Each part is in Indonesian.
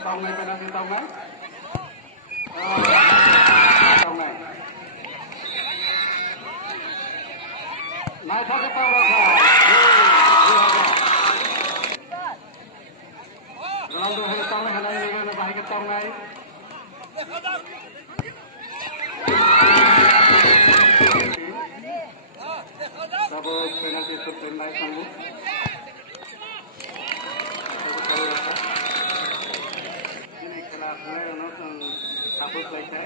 tông này bên đây tông này. Tông này. Này thôi cái tông rồi. Ronaldo hay tông này hay là bài cái tông này. Sabut penalti supreme naik sanggup. Ini kelas mulai nonton sabut baca.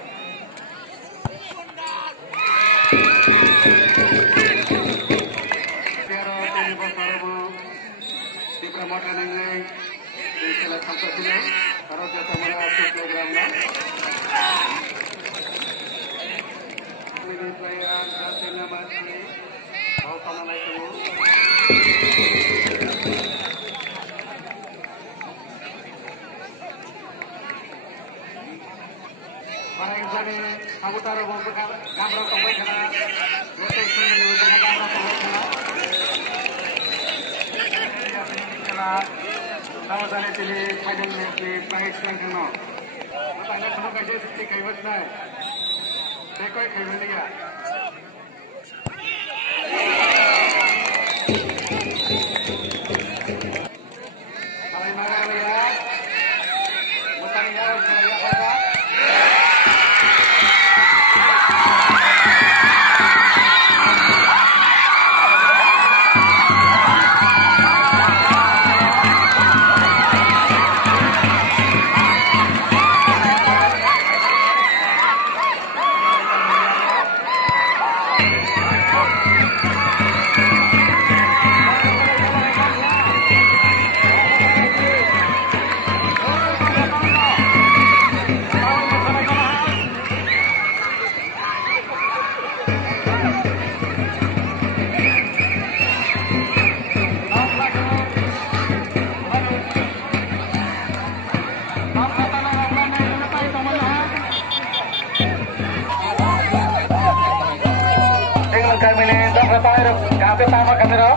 Pero tadi baru Tipra Motha nengai di kelas sampai sini. Kalau kita melihat programnya. Ini player Argentina masih mau kemana lagi bu? Para insani kamu taruh buku gambar tombol kena, rotation ini dengan gambar tombol kena. Kena, tahu sana sini kadang ni price kan kena. Makanya kamu kerja seperti kayak mana? Dekoi kayak mana ya? Kalau mana lihat, mutanya saya apa? Kami sama kamera.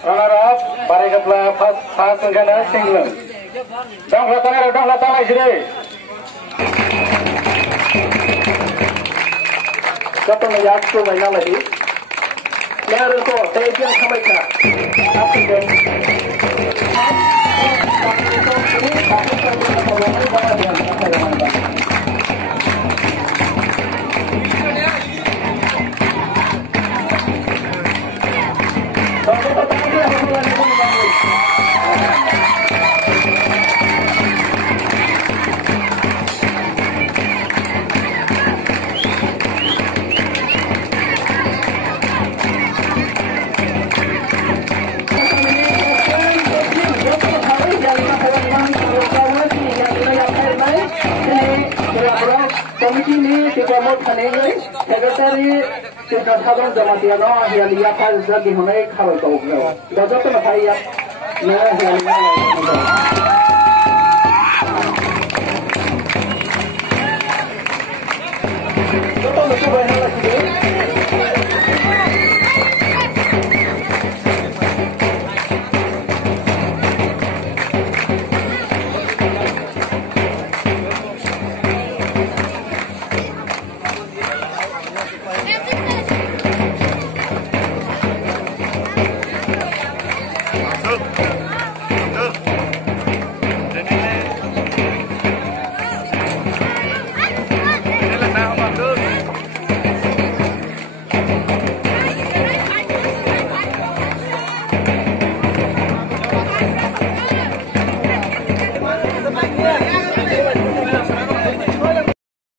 Runner-up, barikat fastengkana single. Dong latang sini. Satu menjak tu banyak lagi. Lalu tu, saya yang sampai ke. Apa yang? Komisi ini tiga Motha nengai, sekretari tiga sahabat jamaah no yang lihat hasil di mana kalau tahu nggak, dah tu nak saya, nah yang betul betul banyak lagi.